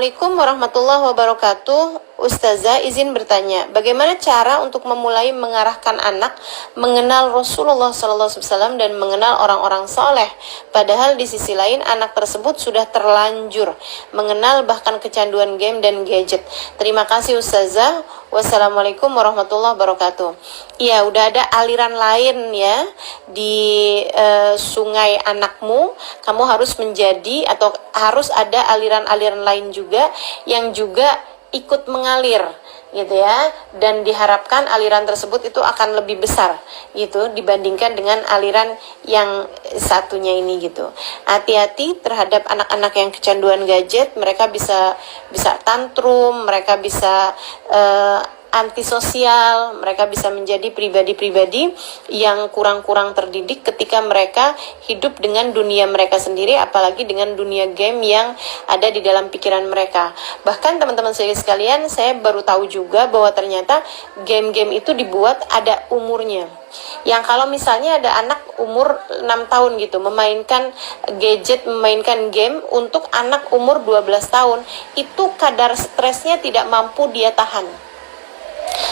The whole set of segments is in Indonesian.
Assalamualaikum warahmatullahi wabarakatuh. Ustazah izin bertanya, bagaimana cara untuk memulai mengarahkan anak mengenal Rasulullah SAW dan mengenal orang-orang soleh, padahal di sisi lain anak tersebut sudah terlanjur mengenal bahkan kecanduan game dan gadget. Terima kasih Ustazah. Wassalamualaikum warahmatullahi wabarakatuh. Iya, udah ada aliran lain ya di sungai anakmu. Kamu harus menjadi atau harus ada aliran-aliran lain juga yang juga ikut mengalir gitu ya, dan diharapkan aliran tersebut itu akan lebih besar gitu dibandingkan dengan aliran yang satunya ini gitu. Hati-hati terhadap anak-anak yang kecanduan gadget, mereka bisa tantrum, mereka bisa antisosial, mereka bisa menjadi pribadi-pribadi yang kurang-kurang terdidik ketika mereka hidup dengan dunia mereka sendiri, apalagi dengan dunia game yang ada di dalam pikiran mereka. Bahkan teman-teman sekalian, saya baru tahu juga bahwa ternyata game-game itu dibuat ada umurnya. Yang kalau misalnya ada anak umur 6 tahun gitu memainkan gadget, memainkan game, untuk anak umur 12 tahun itu kadar stresnya tidak mampu dia tahan,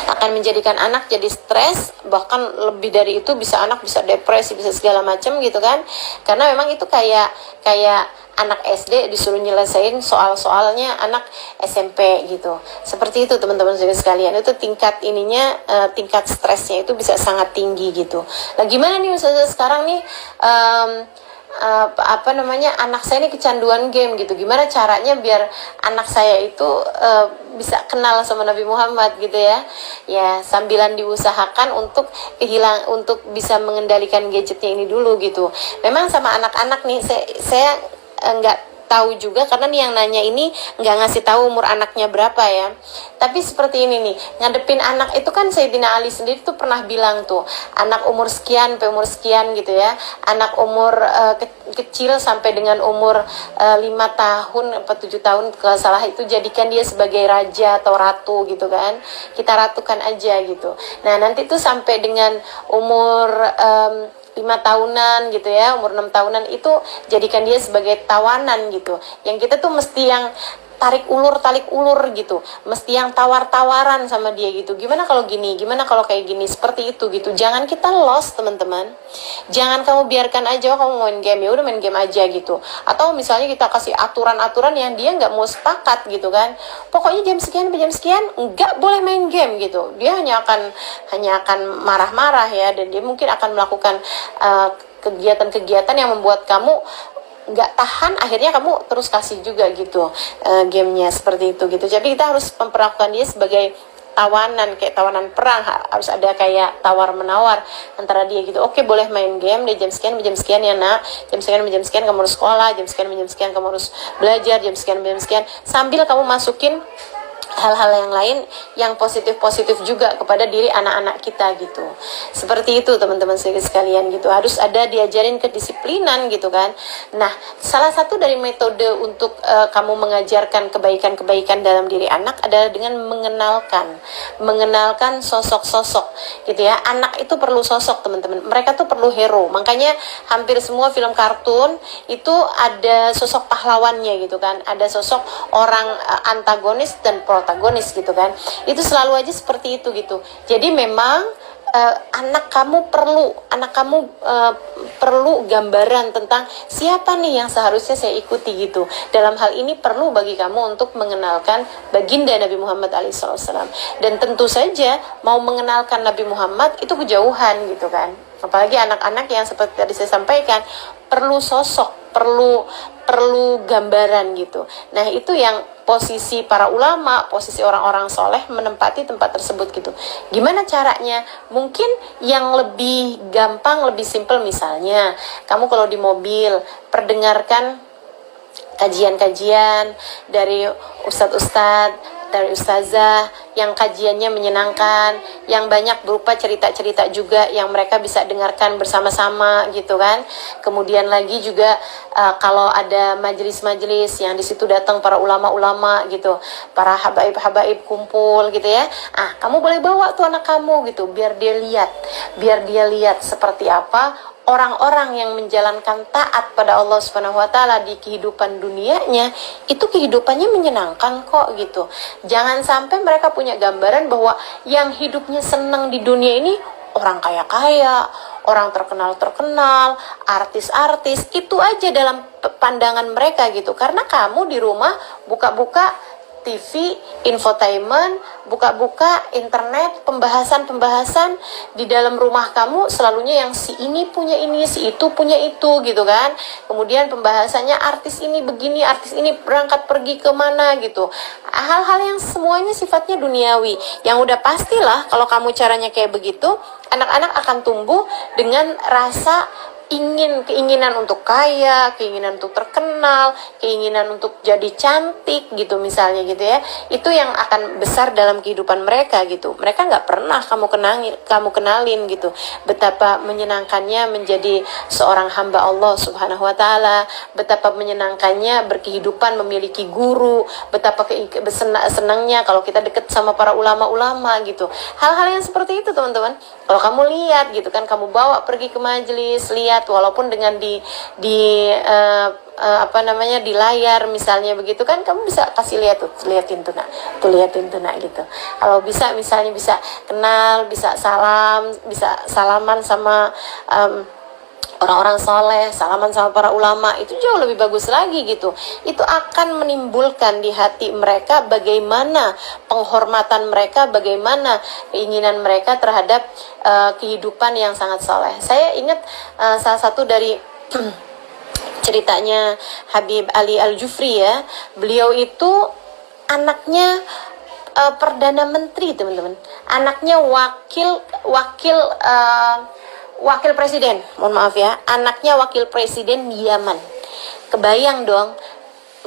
akan menjadikan anak jadi stres, bahkan lebih dari itu anak bisa depresi, bisa segala macam gitu kan. Karena memang itu kayak anak SD disuruh nyelesain soal-soalnya anak SMP gitu. Seperti itu teman-teman sekalian, itu tingkat tingkat stresnya itu bisa sangat tinggi gitu. Nah gimana nih Ustazah sekarang nih anak saya ini kecanduan game gitu, gimana caranya biar anak saya itu bisa kenal sama Nabi Muhammad gitu ya. Ya sambilan diusahakan untuk bisa mengendalikan gadgetnya ini dulu gitu. Memang sama anak-anak nih saya nggak tahu juga, karena nih yang nanya ini nggak ngasih tahu umur anaknya berapa ya. Tapi seperti ini nih, ngadepin anak itu kan Sayyidina Ali sendiri tuh pernah bilang tuh, anak umur sekian sampai umur sekian gitu ya, anak umur kecil sampai dengan umur 5 tahun atau 7 tahun kalau salah, itu jadikan dia sebagai raja atau ratu gitu kan, kita ratukan aja gitu. Nah nanti tuh sampai dengan umur 5 tahunan gitu ya, umur 6 tahunan itu jadikan dia sebagai tawanan gitu. Yang kita tuh mesti yang tarik ulur gitu, mesti yang tawar-tawaran sama dia gitu. Gimana kalau gini, gimana kalau kayak gini, seperti itu gitu. Jangan kita lost teman-teman. Jangan kamu biarkan aja kamu main game, ya udah main game aja gitu. Atau misalnya kita kasih aturan-aturan yang dia nggak mau sepakat gitu kan. Pokoknya jam sekian nggak boleh main game gitu. Dia hanya akan marah-marah ya, dan dia mungkin akan melakukan kegiatan-kegiatan yang membuat kamu nggak tahan, akhirnya kamu terus kasih juga gitu gamenya, seperti itu gitu. Jadi kita harus memperlakukan dia sebagai tawanan, kayak tawanan perang, harus ada kayak tawar menawar antara dia gitu. Oke, boleh main game di jam sekian ya nak, jam sekian kamu harus sekolah, jam sekian kamu harus belajar, jam sekian, sambil kamu masukin hal-hal yang lain yang positif juga kepada diri anak-anak kita gitu. Seperti itu teman-teman sekalian gitu. Harus ada diajarin kedisiplinan gitu kan. Nah, salah satu dari metode untuk kamu mengajarkan kebaikan-kebaikan dalam diri anak adalah dengan mengenalkan sosok-sosok gitu ya. Anak itu perlu sosok teman-teman. Mereka tuh perlu hero. Makanya hampir semua film kartun itu ada sosok pahlawannya gitu kan. Ada sosok orang antagonis dan protagonis gitu kan. Itu selalu aja seperti itu gitu. Jadi memang anak kamu perlu gambaran tentang siapa nih yang seharusnya saya ikuti gitu. Dalam hal ini perlu bagi kamu untuk mengenalkan baginda Nabi Muhammad SAW. Dan tentu saja mau mengenalkan Nabi Muhammad itu kejauhan gitu kan. Apalagi anak-anak yang seperti tadi saya sampaikan perlu sosok, perlu gambaran gitu. Nah itu yang posisi para ulama, posisi orang-orang soleh menempati tempat tersebut gitu. Gimana caranya? Mungkin yang lebih gampang, lebih simpel, misalnya kamu kalau di mobil perdengarkan kajian-kajian dari ustadz-ustadz, dari ustazah yang kajiannya menyenangkan, yang banyak berupa cerita-cerita juga yang mereka bisa dengarkan bersama-sama gitu kan. Kemudian lagi juga kalau ada majelis-majelis yang di situ datang para ulama-ulama gitu, para habaib-habaib kumpul gitu ya. Kamu boleh bawa tuh anak kamu gitu, biar dia lihat seperti apa orang-orang yang menjalankan taat pada Allah Subhanahu wa taala di kehidupan dunianya itu kehidupannya menyenangkan kok gitu. Jangan sampai mereka punya gambaran bahwa yang hidupnya senang di dunia ini orang kaya-kaya, orang terkenal-terkenal, artis-artis, itu aja dalam pandangan mereka gitu. Karena kamu di rumah buka-buka TV, infotainment, buka-buka internet, pembahasan-pembahasan di dalam rumah kamu selalunya yang si ini punya ini, si itu punya itu gitu kan. Kemudian pembahasannya artis ini begini, artis ini berangkat pergi kemana gitu. Hal-hal yang semuanya sifatnya duniawi. Yang udah pastilah kalau kamu caranya kayak begitu, anak-anak akan tumbuh dengan rasa keinginan untuk kaya, keinginan untuk terkenal, keinginan untuk jadi cantik gitu misalnya gitu ya. Itu yang akan besar dalam kehidupan mereka gitu. Mereka nggak pernah kamu kenalin gitu betapa menyenangkannya menjadi seorang hamba Allah Subhanahu wa taala, betapa menyenangkannya berkehidupan memiliki guru, betapa senangnya kalau kita deket sama para ulama-ulama gitu. Hal-hal yang seperti itu teman-teman. Kalau kamu lihat gitu kan, kamu bawa pergi ke majelis, lihat walaupun dengan di layar misalnya begitu kan, kamu bisa kasih lihat tuh, liatin tuh nak gitu. Kalau bisa misalnya bisa kenal, bisa salaman sama orang-orang soleh, salaman sama para ulama, itu jauh lebih bagus lagi gitu. Itu akan menimbulkan di hati mereka bagaimana penghormatan mereka, bagaimana keinginan mereka terhadap kehidupan yang sangat soleh. Saya ingat salah satu dari ceritanya Habib Ali Al-Jufri ya. Beliau itu anaknya Perdana Menteri teman-teman. Anaknya wakil presiden, mohon maaf ya, anaknya wakil presiden Yaman. Kebayang dong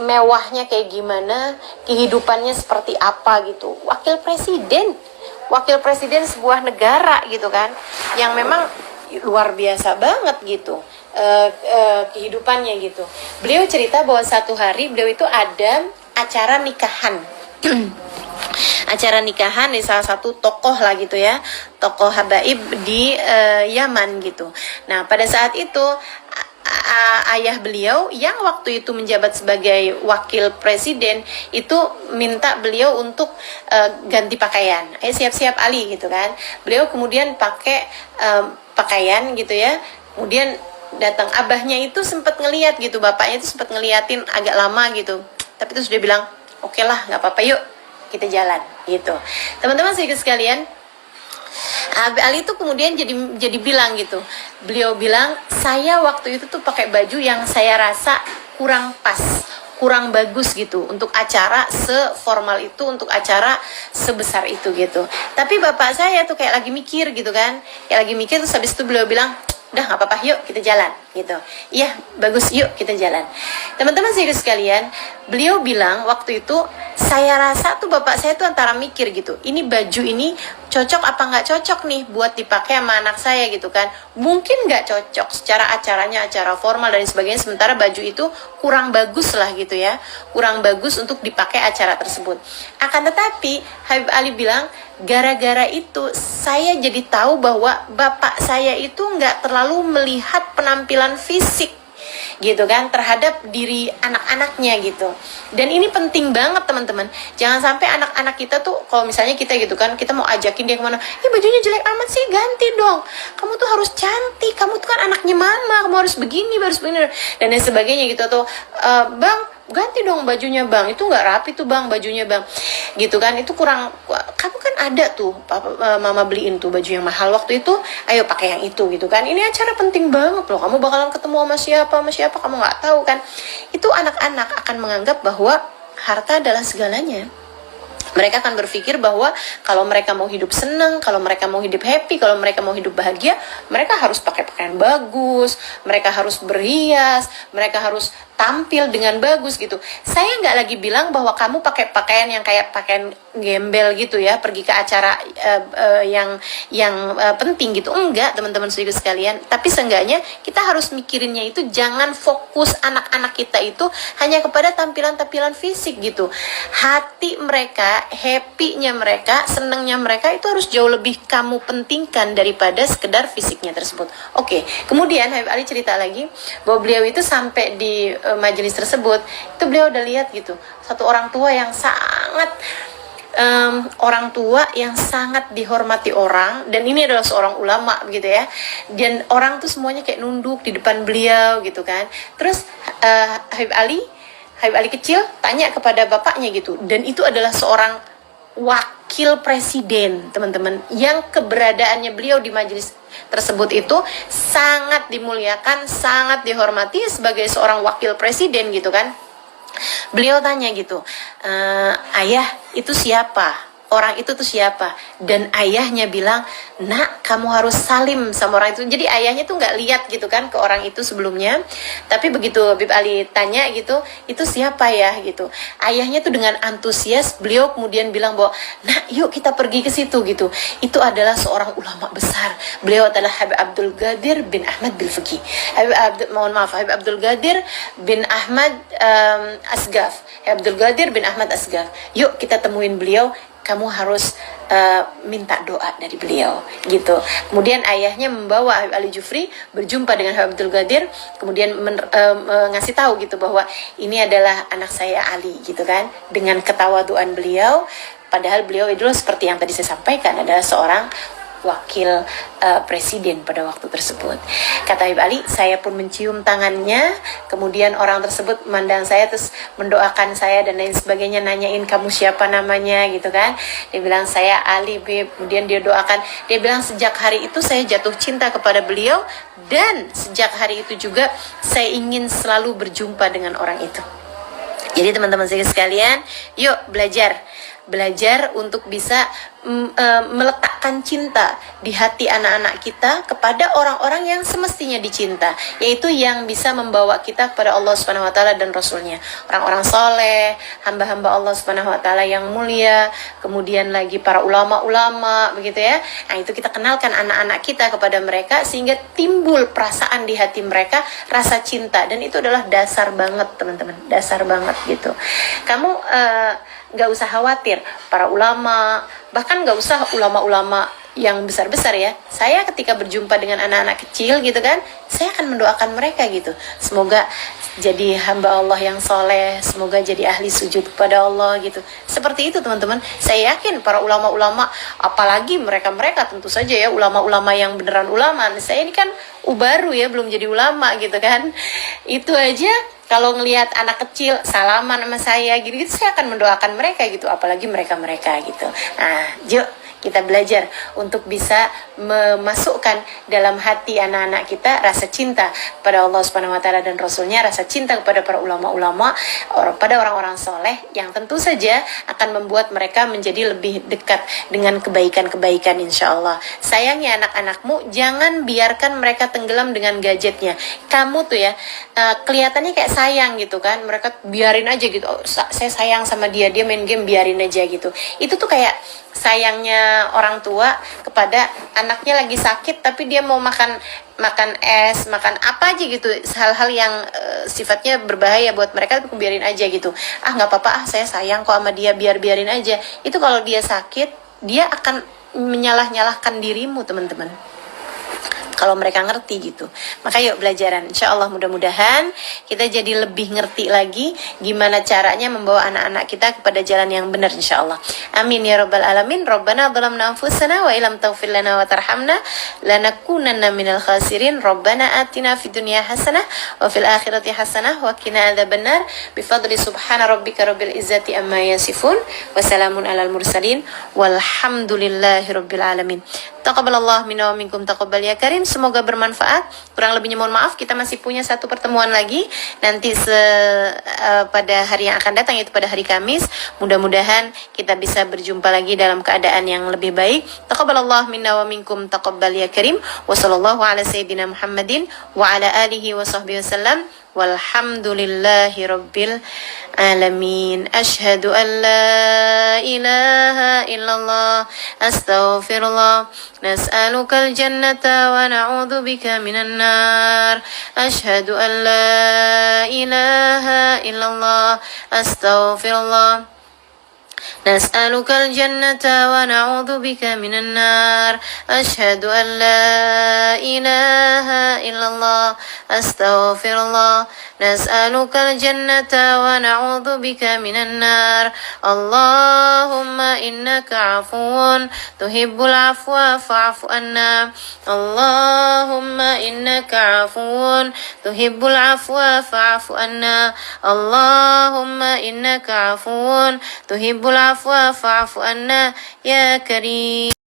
mewahnya kayak gimana, kehidupannya seperti apa gitu. Wakil presiden sebuah negara gitu kan, yang memang luar biasa banget gitu kehidupannya gitu. Beliau cerita bahwa satu hari beliau itu ada acara nikahan. Acara nikahan di salah satu tokoh lah gitu ya, tokoh habaib di Yaman gitu. Nah pada saat itu ayah beliau yang waktu itu menjabat sebagai wakil presiden itu minta beliau untuk ganti pakaian. Siap-siap Ali gitu kan. Beliau kemudian pakai pakaian gitu ya. Kemudian datang abahnya itu sempat ngeliat gitu, bapaknya itu sempat ngeliatin agak lama gitu. Tapi itu sudah bilang, oke lah nggak apa-apa yuk kita jalan gitu. Teman-teman sedikit sekalian, Ali tuh kemudian jadi bilang gitu. Beliau bilang, saya waktu itu tuh pakai baju yang saya rasa kurang pas, kurang bagus gitu untuk acara seformal itu, untuk acara sebesar itu gitu. Tapi bapak saya tuh kayak lagi mikir gitu kan, kayak lagi mikir. Terus habis itu beliau bilang, udah nggak apa-apa yuk kita jalan gitu. Iya bagus yuk kita jalan. Teman-teman sekalian, beliau bilang waktu itu, saya rasa tuh bapak saya tuh antara mikir gitu, ini baju ini cocok apa nggak cocok nih buat dipakai sama anak saya gitu kan. Mungkin nggak cocok secara acaranya, acara formal dan sebagainya, sementara baju itu kurang bagus lah gitu ya, kurang bagus untuk dipakai acara tersebut. Akan tetapi Habib Ali bilang, gara-gara itu saya jadi tahu bahwa bapak saya itu nggak terlalu melihat penampilan fisik gitu kan terhadap diri anak-anaknya gitu. Dan ini penting banget teman-teman. Jangan sampai anak-anak kita tuh, kalau misalnya kita gitu kan, kita mau ajakin dia kemana, bajunya jelek amat sih, ganti dong, kamu tuh harus cantik, kamu tuh kan anaknya mama, kamu harus begini, harus begini dan lain sebagainya gitu. Atau bang, ganti dong bajunya bang, itu nggak rapi tuh bang bajunya bang gitu kan, itu kurang, kamu kan ada tuh mama beliin tuh baju yang mahal waktu itu, ayo pakai yang itu gitu kan, ini acara penting banget loh, kamu bakalan ketemu sama siapa kamu nggak tahu kan. Itu anak-anak akan menganggap bahwa harta adalah segalanya. Mereka akan berpikir bahwa kalau mereka mau hidup senang, kalau mereka mau hidup happy, kalau mereka mau hidup bahagia, mereka harus pakai pakaian bagus, mereka harus berhias, mereka harus tampil dengan bagus gitu. Saya nggak lagi bilang bahwa kamu pakai pakaian yang kayak pakaian gembel gitu ya, pergi ke acara yang penting gitu. Enggak, teman-teman saudara sekalian. Tapi seenggaknya kita harus mikirinnya itu jangan fokus anak-anak kita itu hanya kepada tampilan-tampilan fisik gitu. Hati mereka, happy-nya mereka, senangnya mereka itu harus jauh lebih kamu pentingkan daripada sekedar fisiknya tersebut. Oke, kemudian Habib Ali cerita lagi bahwa beliau itu sampai di majelis tersebut, itu beliau udah lihat gitu, satu orang tua yang sangat dihormati orang, dan ini adalah seorang ulama begitu ya, dan orang tuh semuanya kayak nunduk di depan beliau gitu kan. Terus Habib Ali kecil tanya kepada bapaknya gitu, dan itu adalah seorang wakil presiden, teman-teman, yang keberadaannya beliau di majelis tersebut itu sangat dimuliakan, sangat dihormati sebagai seorang wakil presiden gitu kan. Beliau tanya gitu, ayah itu siapa? Orang itu tuh siapa? Dan ayahnya bilang, nak, kamu harus salim sama orang itu. Jadi ayahnya tuh nggak lihat gitu kan ke orang itu sebelumnya. Tapi begitu Habib Ali tanya gitu, itu siapa ya gitu. Ayahnya tuh dengan antusias, beliau kemudian bilang bahwa, nak, yuk kita pergi ke situ gitu. Itu adalah seorang ulama besar. Beliau adalah Habib Abdul Qadir bin Ahmad Bilfiqi. Habib Abdul Qadir bin Ahmad Asgaf. Abdul Qadir bin Ahmad Asgaf. Yuk kita temuin beliau. Kamu harus minta doa dari beliau gitu. Kemudian ayahnya membawa Habib Ali Jufri berjumpa dengan Habib Abdul Qadir, kemudian ngasih tahu gitu bahwa ini adalah anak saya Ali gitu kan, dengan ketawaduan beliau, padahal beliau itu seperti yang tadi saya sampaikan adalah seorang wakil presiden pada waktu tersebut. Kata Habib Ali, saya pun mencium tangannya, kemudian orang tersebut memandang saya terus mendoakan saya dan lain sebagainya, nanyain kamu siapa namanya gitu kan. Dia bilang saya Ali, Beb. Kemudian dia doakan, dia bilang sejak hari itu saya jatuh cinta kepada beliau, dan sejak hari itu juga saya ingin selalu berjumpa dengan orang itu. Jadi teman-teman sekalian, yuk belajar untuk bisa meletakkan cinta di hati anak-anak kita kepada orang-orang yang semestinya dicinta, yaitu yang bisa membawa kita kepada Allah Subhanahu wa taala dan Rasulnya, orang-orang soleh, hamba-hamba Allah Subhanahu wa taala yang mulia, kemudian lagi para ulama-ulama begitu ya. Nah, itu kita kenalkan anak-anak kita kepada mereka sehingga timbul perasaan di hati mereka, rasa cinta, dan itu adalah dasar banget teman-teman, dasar banget gitu. Kamu nggak usah khawatir para ulama, bahkan nggak usah ulama-ulama yang besar-besar ya. Saya ketika berjumpa dengan anak-anak kecil gitu kan, saya akan mendoakan mereka gitu, semoga jadi hamba Allah yang soleh, semoga jadi ahli sujud kepada Allah gitu. Seperti itu teman-teman. Saya yakin para ulama-ulama, apalagi mereka-mereka tentu saja ya, ulama-ulama yang beneran ulama. Saya ini kan baru ya, belum jadi ulama gitu kan. Itu aja kalau ngelihat anak kecil salaman sama saya gitu, saya akan mendoakan mereka gitu, apalagi mereka-mereka gitu. Nah, yuk kita belajar untuk bisa memasukkan dalam hati anak-anak kita rasa cinta pada Allah Subhanahu wa taala dan Rasulnya, rasa cinta kepada para ulama-ulama, pada orang-orang soleh yang tentu saja akan membuat mereka menjadi lebih dekat dengan kebaikan-kebaikan insya Allah. Sayangnya anak-anakmu, jangan biarkan mereka tenggelam dengan gadgetnya. Kamu tuh ya kelihatannya kayak sayang gitu kan, mereka biarin aja gitu, oh, saya sayang sama dia main game, biarin aja gitu. Itu tuh kayak sayangnya orang tua kepada anaknya lagi sakit tapi dia mau makan es, makan apa aja gitu, hal-hal yang sifatnya berbahaya buat mereka, tapi biarin aja gitu. Ah, nggak apa-apa, saya sayang kok sama dia, biarin aja. Itu kalau dia sakit, dia akan menyalah-nyalahkan dirimu teman-teman, kalau mereka ngerti gitu. Maka yuk belajaran, insya Allah mudah-mudahan kita jadi lebih ngerti lagi gimana caranya membawa anak-anak kita kepada jalan yang benar insya Allah. Amin ya rabbal alamin. Rabbana dhalamna anfusana wa ilam taghfir lana wa tarhamna lanakunanna minal khasirin. Rabbana atina fid dunya hasanah wa fil akhirati hasanah wa qina adzabannar. Bifadli subhana rabbika rabbil izzati amma yasifun wa salamun alal mursalin walhamdulillahi rabbil alamin. Taqabbalallah minna wa minkum taqabbal ya karim. Semoga bermanfaat. Kurang lebihnya mohon maaf. Kita masih punya satu pertemuan lagi nanti pada hari yang akan datang, yaitu pada hari Kamis. Mudah-mudahan kita bisa berjumpa lagi dalam keadaan yang lebih baik. Taqabbalallah minna wa minkum taqabbal ya karim. Wa sallallahu ala sayyidina Muhammadin wa ala alihi wa sahbihi wasallam. walhamdulillahi rabbil alamin. Asyhadu an la ilaha illallah, astaghfirullah, nas'alukal jannata wa na'udzu bika minan nar. Asyhadu an la ilaha illallah, astaghfirullah, نسألك الجنة ونعوذ بك من النار. أشهد أن لا إله إلا الله، أستغفر الله، نسألك الجنة ونعوذ بك من النار. اللهم إنك عفو تحب العفو فاعف عنا. اللهم إنك عفو تحب العفو فاعف عنا. اللهم إنك عفو تحب العفو فاعف عنا يا كريم.